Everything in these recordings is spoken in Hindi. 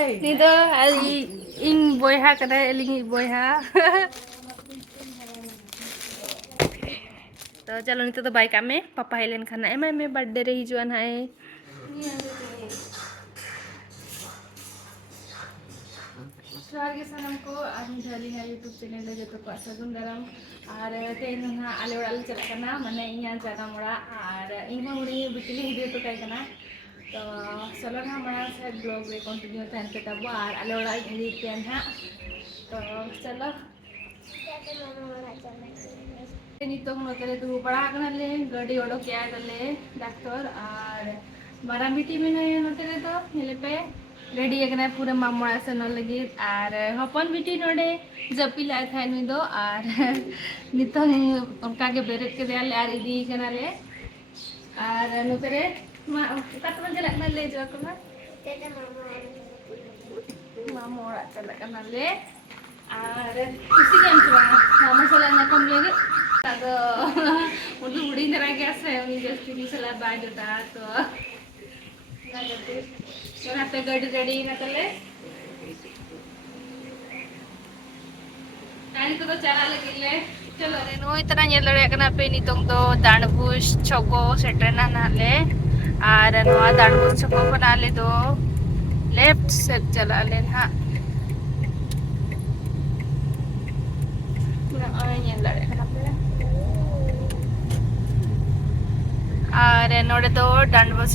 Ni do in boyha kada elingi boyha. तो चलो नित तो बाइक में पापा हेलन खाना एम बर्थडे रे हिजुआन हाय जोहार गे सानम को आनी ढाली है यूट्यूब चैनल रे जतो को सगुन दाराम और तेन ना आले ओड़ा ले चला कना माने इया जाना मोड़ा और इमा उड़ी बिटली हिदे तो काय कना तो चलो ना माया से ब्लॉग रे कंटिन्यू तहन पे तब और आले ओड़ा इदी तेन हा तो चलो नितों नोतरे दु बड़ा कनाले गाड़ी ओडोक यादले डॉक्टर और मारा बिटी में नोतरे तो हेले पे रेडी एकना पूरा मामोड़ा से न लगी और हपन बिटी नोडे जपी लाय था नुई दो और नितों उनका के बेरेट के दिया ले और इदी कनाले और नोतरे मा कतवन जला ना ले जो कना मामोड़ा चला कनाले और किसी के अंतरा मामा चला ना कम लेगे तो उनको उड़ी तरह क्या से उन्हीं जैसे किसी चला बाय जोता तो ना करते तो ना पे गाड़ी रेडी ना चले टाइम तो चला लगे ले चलो रे नो इतना ये लड़े करना पे नहीं तुम तो दानबुश चौको सेटना ना ले और नो दानबुश चौको बना ले दो लेफ्ट से चला ले हाँ ये लड़े करना पे और नोड़े तो डांडबस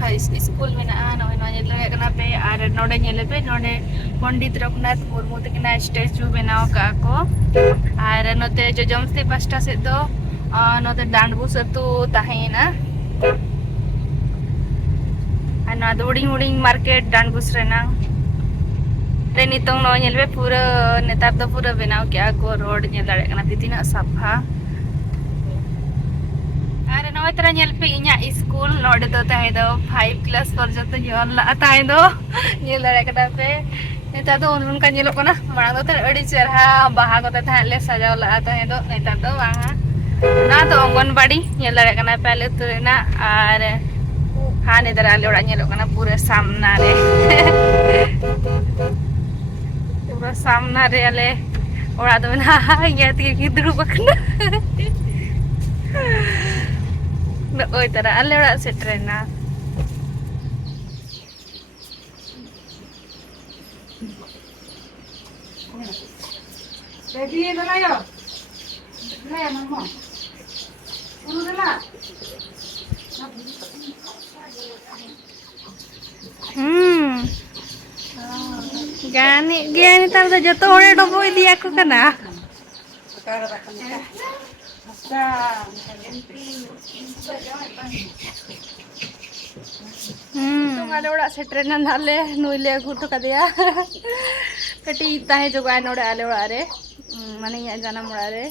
हाई स्कूल में ना नोए लगे कना पे और नोड़े नेले पे नोड़े पंडित रघुनाथ मुर्मू तकिना स्टैचू बनाव का को और नोते जजमस्ती पास्टा से दो नोते डांडबुस अतु ताहेना और ना उड़िंग उड़िंग मार्केट डांडबुस रेना रे नितों नो नेलबे पूरा नेतार दो पूरा बनाव क्या को रोड नेल दाड़े कना तिना साफा अरे नौ तरह नेल पे इኛ स्कूल नोडे दो ताहे दो 5 क्लास पर जतो योन ला ताहे दो नेल दाड़े कना पे नेता दो उन का नेलो कना मांग दो तर अड़ी चरहा बाहा को ताहे ले सजाव ला ताहे दो नेता दो वाहा ना तो अंगनबाड़ी नेल दाड़े कना पहले तुरेना और हां नेदर आले ओड़ा नेलो कना पूरा सामना रे पूरा सामना रे आले ओड़ा दो ना ये ती गिदरू बकना ओय तरह आले ओड़ा से ट्रेना रेडी है ना यो नया मम्मा उनु दला गाने गाने तार द जतो ओड़े डबो इदिया को कना आले ओड़ा से ट्रेन नाले नुइले गुटो कदिया कटी ताहे जो गाय नोड़े आले ओड़ा रे माने या जाना मोड़ा रे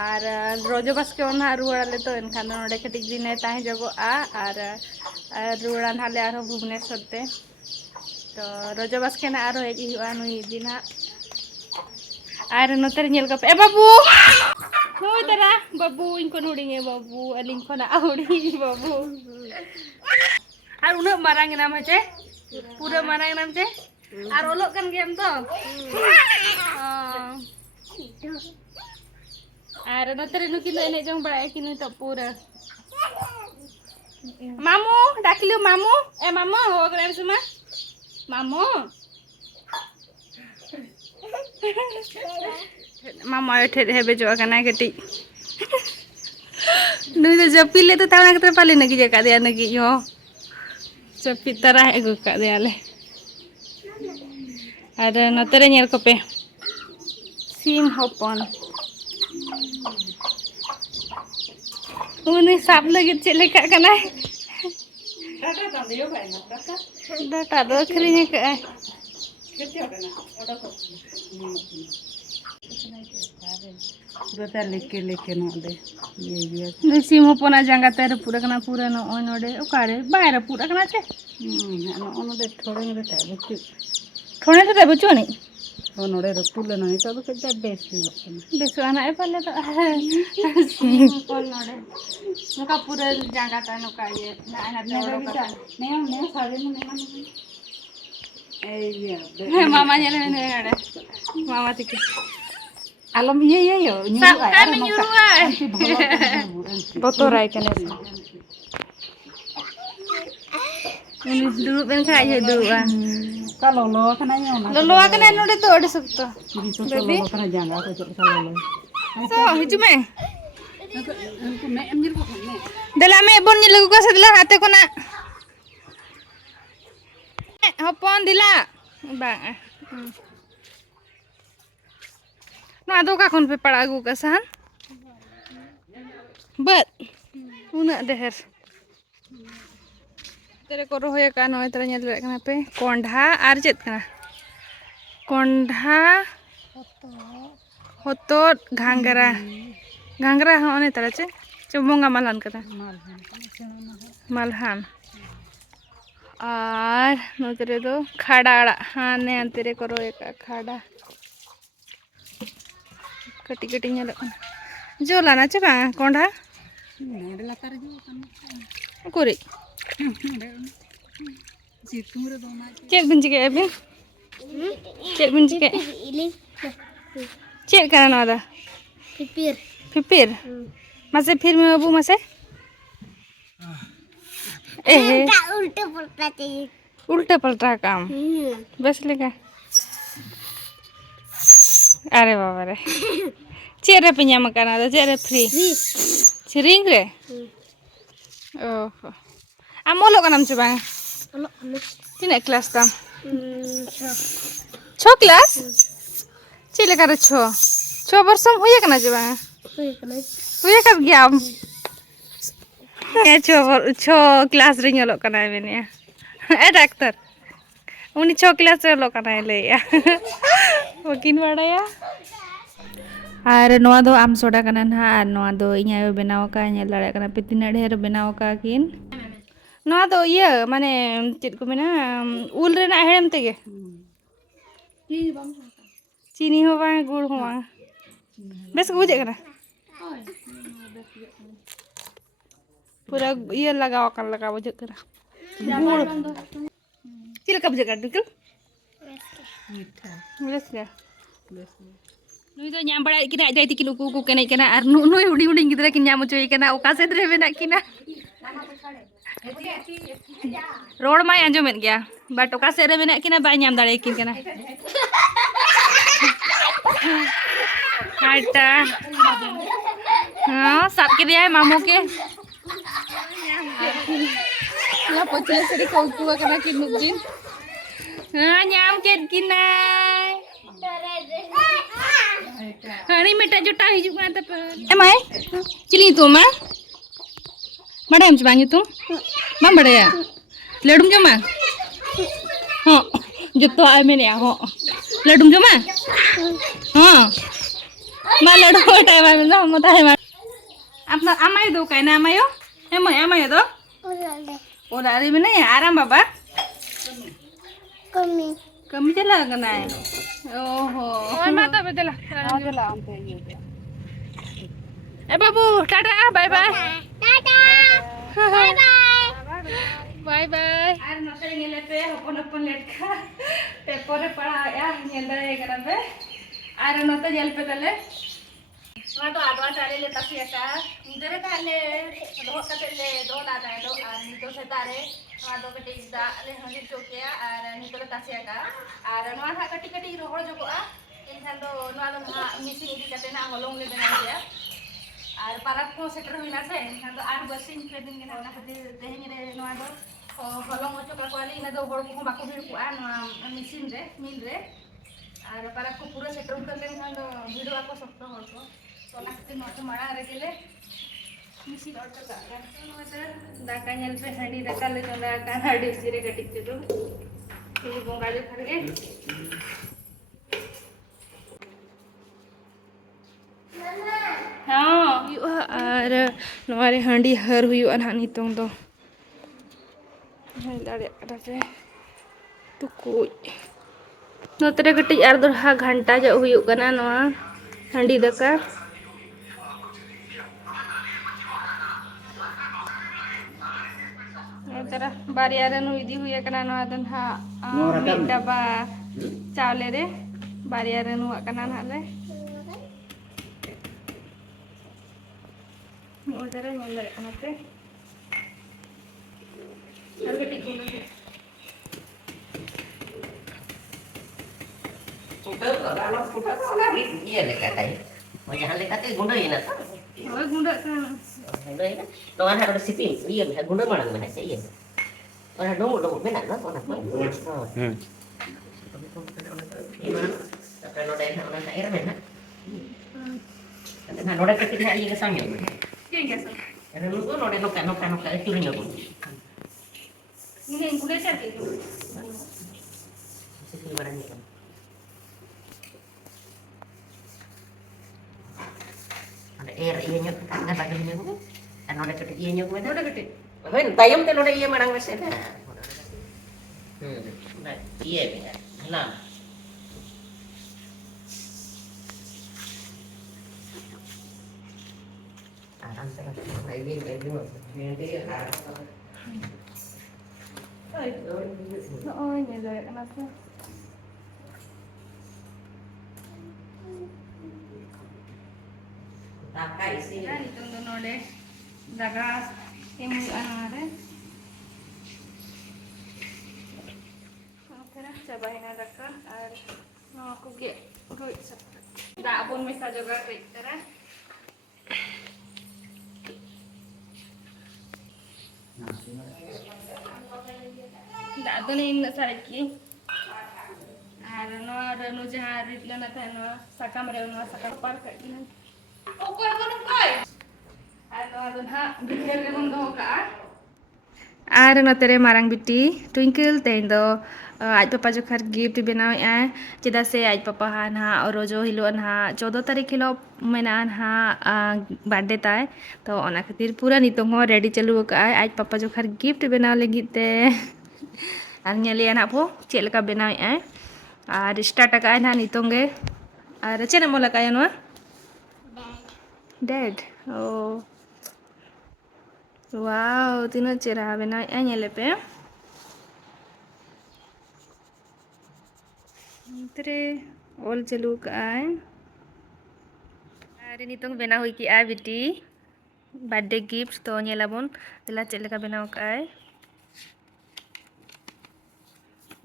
और रोजो बस के ओना रुवाले तो एनखान नोड़े कटी दिने ताहे जगो आ और रुवाड़ा नाले आरो भुवनेश्वर ते तो रोजो बस के ना आरो हेजी हुआ नुई दिना और नोतर नेल का ए बाबू नुई तरा बाबू इनको नुड़िंगे बाबू अलिंग को ना उड़ी बाबू और उन मारांग नाम है पूरा मारांग नाम चे और ओलोक कन गेम तो और नोतर नुकी लो एने जंग बड़ा कि नुई तो पूरा मामू डाकिलो मामू ए मामू हो ग्राम सुमा मामू मामा ठे हेबे जो कना कटी नुई तो जपीले तो ताना कते पाले नगी जका दिया नगी यो जपी तरह एगु का दियाले अरे नतरे नेल को पे सीम हपन उनी साप लगे चले का कना डाटा तो दियो भाई ना डाटा दो खरीने का पूरा लेके लेके नोडे ये भी सीम होपना जंगा तेरे पूरा कना पूरा नो नोडे ओकारे बाहर पूरा कना छे नो नोडे थोड़े में रहता है थोड़े तो बचो नहीं ओ नोडे रो पुले नहीं तो के बेस बेस आना है पहले तो सीम होपन नोडे नका पूरा जंगा ता नका ये ना ना नहीं सारे में नहीं Mama nyala mana ada. Mama tiki. Alam iya yo nyuruh ay. Kami nyuruh ay. Botorai kan ya. Ini dulu ben kaya dulu ah. Kalau lo kan ayo na. Lolo akan anu deh tuh ada sakto. Baby. Lo kan jangan aku cek kalau lo. So, hiju me. Dalam me bon ni lagu ka sadla hate ko na. Hopon dila. Bang. No ado ka kon pe pada agu ka san. But una deher. तेरे को रोहे का नोय तरह nyel rek kana pe kondha ar chet kana kondha hotot घांगरा होने तरह से चुम्बोंगा malhan kata malhan और नोतरे तो खाड़ा हाँ ने तेरे को रोए का खाड़ा कटी कटी nyel जो लाना चे बा कोंडा कुरी चेक बिंची के अभी चेक बिंची के चेक करना वाला फिर मसे फिर में अबू मसे उल्टा पलटा काम बस लेगा अरे बाबा रे चेहरे पे न्याम करना था चेहरे फ्री चिरिंग रे ओह आमोलो का नाम चुबा तीन क्लास का 6 क्लास चले कर 6 वर्षम हुए कना चुबा हुए कर गया ये 6 क्लास रे ñolo kana bene ए डाक्टर उनी 6 क्लास रे लो kana leya ओकिन बाड़ाया और नोआ दो आम सोडा कना ना और नोआ दो इñayo बनाव का ñel दाड़े कना पे तीन ढेर बनाव का किन नोआ दो ये माने चेत को मेना उल रेना हेड़म तेगे चीनी हो बा गुड़ हो बा बेस बुझे कना पूरा ये लगाव कर लगा बुझे कना गुड़ चिल का बुझे कर दिकल बेस का नुई तो ñam बड़ा किना आइते किन उकु उकु केने कना और नुई हुडी हुडी गिदरा किन ñam चोय कना ओका सेद रे बेना किना रोड माय आंजमेत गया बट ओका सेद रे बेना किना बाय ñam दाड़े किन कना हाटा हां साब के दिया है मामू के या पछले सरी को उकु कना किन नुजिन हां ñam केद किना hari meta juta hiju kan tapi emai cili tu mah mana yang coba itu mam bade ya ledum cuma ho juta amen ya ho ledum cuma ha ma ledum time amen lah mau tahu apa amai itu kayak amai yo amai itu udah hari mana ya aram baba kami jalan kena ओहो ओए माता बेदला आजला अंते ये ए बाबू tata bye bye tata bye bye bye bye आर नोते गेले पे अपन लेट का पेपर रे पढ़ा या नेल दे करा पे आर नोते जेल पे तले मा तो आदवा चाले ले तसिया का इधर काले दो कते ले दो लादा दो आर नितो से तारे ᱟᱫᱚ ᱠᱟᱹᱴᱤᱡ ᱫᱟᱜ ᱞᱮ ᱦᱟᱺᱰᱤ ᱪᱚᱠᱮᱭᱟ ᱟᱨ ᱱᱤᱛᱚᱜ ᱞᱮ ᱛᱟᱥᱮᱭᱟ ᱠᱟ ᱟᱨ ᱱᱚᱣᱟ ᱦᱟᱸᱜ ᱠᱟᱹᱴᱤᱡ ᱠᱟᱹᱴᱤᱡ ᱨᱚᱦᱚᱲ ᱡᱚᱜᱚᱜᱼᱟ ᱮᱱᱠᱷᱟᱱ ᱫᱚ ᱱᱚᱣᱟ ᱫᱚ ᱦᱟᱸᱜ ᱢᱮᱥᱤᱱ ᱤᱫᱤ ᱠᱟᱛᱮ ᱱᱟᱜ ᱦᱚᱞᱚᱝ ᱞᱮ ᱵᱮᱱᱟᱣ ᱜᱮᱭᱟ ᱟᱨ ᱯᱟᱨᱟᱵᱽ ᱠᱚ ᱥᱮᱴᱮᱨ ᱦᱩᱭᱱᱟ ᱥᱮ ᱮᱱᱠᱷᱟᱱ ᱫᱚ ᱟᱨ ᱵᱟᱨᱥᱤᱧ ᱯᱮ ᱫᱤᱱ ᱜᱮ ᱚᱱᱟ ᱠᱷᱟᱹᱛᱤᱨ ᱛᱮᱦᱮᱧ ᱨᱮ ᱱᱚᱣᱟ ᱫᱚ ᱦᱚᱞᱚᱝ ᱚᱪᱚ ᱠᱟᱠᱚᱣᱟᱞᱮ ᱤᱱᱟᱹ ᱫᱚ ᱦᱚᱲ ᱠᱚᱦᱚᱸ ᱵᱟᱠᱚ ᱵᱷᱤᱲ ᱠᱚᱜᱼᱟ ᱱᱚᱣᱟ ᱢᱮᱥᱤᱱ ᱨᱮ ᱢᱤᱞ ᱨᱮ ᱟᱨ ᱯᱟᱨᱟᱵᱽ ᱠᱚ ᱯᱩᱨᱟᱹ ᱥᱮᱴᱮᱨ ᱩᱛᱟᱹᱨ ᱞᱮᱱᱠᱷᱟन ᱫᱚ ᱵᱷᱤᱲᱚᱜ ᱟᱠᱚ ᱥᱚᱠᱛᱚ ᱦᱚᱲ ᱠᱚ ᱛᱚ ᱚᱱᱟ ᱠᱷᱟᱹᱛᱤᱨ ᱱᱚᱣᱟ माड़ा रेगेले मिसी ऑर्डर का दाका नेल पे हंडी दाका ले चंदा का हंडी सिरे कटिक चलो ये बोंगा जो खरगे हां यू आर नवारे हंडी हर हुई अनहा नितों दो दाड़े पे तो कोई नोतरे कटी आर दोहा घंटा जो हुई कना नवा हंडी दाका तेरा बारिया रे नु इदी हुई कना नो दन हा मिट डब्बा चावले रे बारिया रे नु कना नाले मोटरे मोले कनाते और बेटी को Putar kalau putar lah iya lekat aja. Mau jangan lekat aja gunda ini tak? और गुंडा kan Gunda ini. Lawan harus sipin. Iya, bisa gunda mana mana sih iya. Orang dong dong benar lah orang mah. Gimana? Tapi noda yang orang daerah mana? Karena noda kecil iya kesangnya. क्या क्या sir Karena lu tuh noda noka itu nya pun. ini yang kuda cari Sisi barang ni kan. Ada air iya nya kan badan nya pun. Kan noda kecil iya nya pun. udah gede Ben tayam teh noda iya marang wes eta. Nah, iya beda. Nah. Aran terus lagi mah. Ini oh ini dari kenapa takai sih. ya itu node dagas yang ada Kira cobain ada kan no aku ge udah dak pun bisa juga kira dak tuh nih sariki ada no jahat itu na no sakam reno sakam par kain oh kau ada ha bikin ke bang doh ka Ar no tere marang biti twinkle tendo आज पापा जो खर गिफ्ट बनाए हैं चिदा से आज पापा हाँ ना और रोजो हिलो हाँ 14 तारीख हिलो मैंने हाँ बर्थडे ताए तो ओना खातिर पूरा नितोंग हो रेडी चलू का आज पापा जो खर गिफ्ट बनाव लगी ते और नेलिया ना पो चेल का बनाए हैं और स्टार्ट का ना नितोंगे और चेना मोला का नो डेड ओ वाओ तीनों चेहरा बनाए हैं नेले पे तेरे ऑल चलू का अरे नितोंग बना हुई की आ बेटी बर्थडे गिफ्ट तो नेलाबन तेला चेल का बनाव का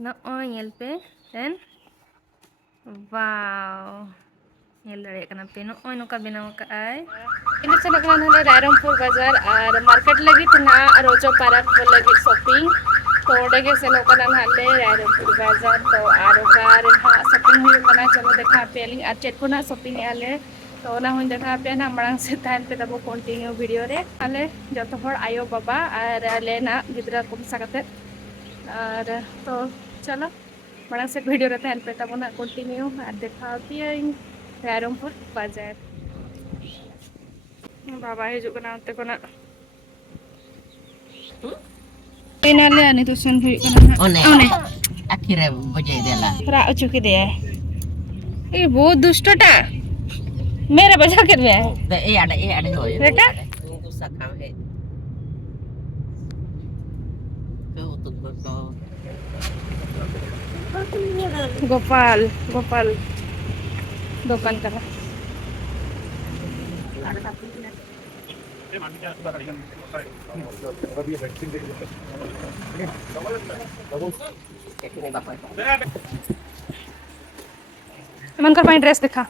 ना ओ नेल पे देन वाओ नेल दड़े कना पे नो ओय नोका बनाव का इन से लगना है रायरंगपुर बाजार और मार्केट लगी ना रोजो पार्क लगी शॉपिंग तो ओडे से नोका नाले रायरंगपुर बाजार तो आर शॉपिंग हुई कना चलो देखा पे लिंग और चेक को ना शॉपिंग आले तो ना हुई देखा पे ना मांग से तान पे तब कंटिन्यू वीडियो रे आले जतो हर आयो बाबा और आले ना गिद्रा को सकते और तो चलो मांग से वीडियो रे तान पे तब ना कंटिन्यू और देखा पे रायरंगपुर बाजार बाबा हिजु कना ते कोना इनाले ani तो सुन हुई कना One. Akhirnya bojai dia lah. रा चुकी दे ये बहुत दुष्टटा मेरा बजा कर दिया Ada doi. बेटा Itu sakam he. Kau tuh kau. Gopal Gopal दुकान कर मन कर पाई ड्रेस दिखा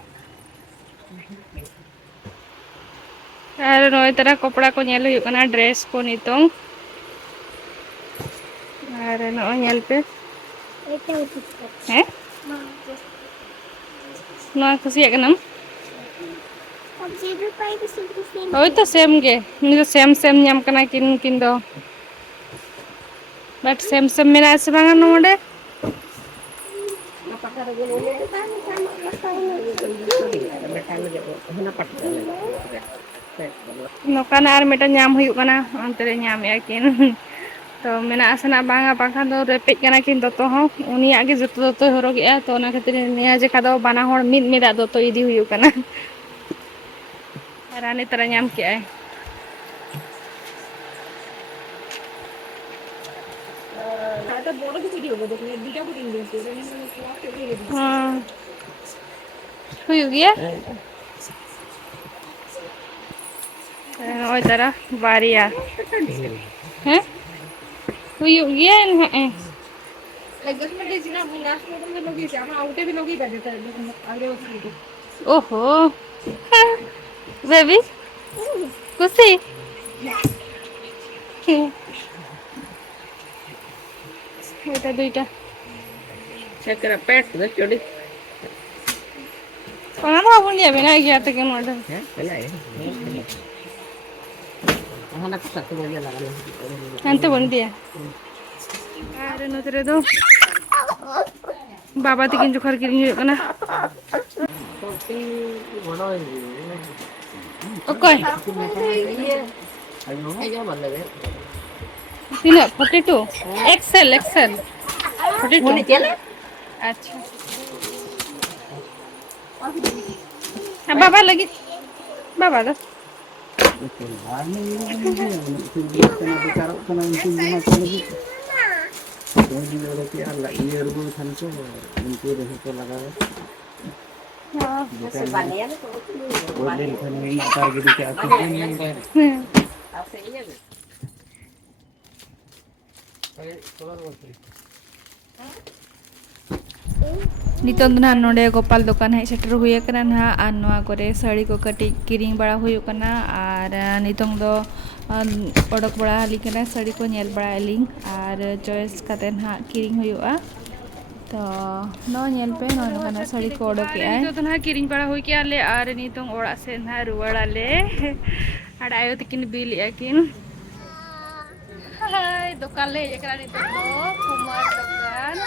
अरे तरह कपड़ा को नेल हुई कना ड्रेस को नितोंग अरे नेल पे हैं नोआ खुशी कनम ओय तो सेम गे नि तो सेम सेम ᱧᱟᱢ कना किन दो बट सेम सेम मेरा से बांगा नोडे नोकाना आर मेटा ᱧᱟᱢ हुई कना अंतरे ᱧᱟᱢ या किन तो मेना आसना बांगा बांखा दो रेपेज कना किन दोतो हो उनिया गे जतो दोतो हरोगेआ तो ना खातिर निया जे खादो बाना होड़ मिद मिदा दोतो इदी हुई कना रानी तरह ᱧᱟᱢ के आए हाँ हुई गया ओय तारा बारिया हैं हुई गया है ओहो बेबी खुशी এটা দুইটা Cakra pet dah jadi. কোন ভাবুন যাবে না গিয়া থেকে model Ya, kena ya. Anak satu aja lah. আনতে বন দিয়া আর নতরে দো বাবা থেকে জোখার কিরিং হইব না Tapi mana ini? ওকই Ayo mana ya? তিন 42 এক্সেল 42 Mau dicele? আচ্ছা হ্যাঁ বাবা লাগি বাবা দাও नितों ना नोडे गोपाल दुकान है सेटर हुए कना ना आर नोआ करे साड़ी को कटी किरिंग बड़ा हुई कना आर नितों दो ओडक बड़ा हली कना साड़ी को नेल बड़ा लिंग आर चॉइस काते ना किरिंग हुआ तो नो नेल पे नो कना साड़ी को ओडक के आए तो ना किरिंग बड़ा हुई के आले आर नितों ओड़ा से ना रुवाड़ाले आर आयो तकिन बिल याकिन हाय दुकान ले एकरा नितों दो कुमार दुकान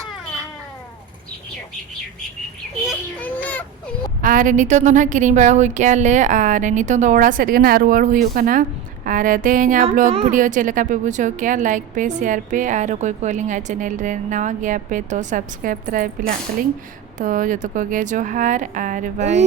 और नितों तो ना किरिंग बड़ा हुई के आले और नितों तो ओड़ा सेट गना रुवाड़ हुई कना और तेहें ब्लॉग वीडियो चलेका पे बुझो क्या लाइक पे शेयर पे और कोई कोई लिंग चैनल रे नवा गया पे तो सब्सक्राइब तराई पिला तलिंग तो जो तो को गे जोहार और बाय।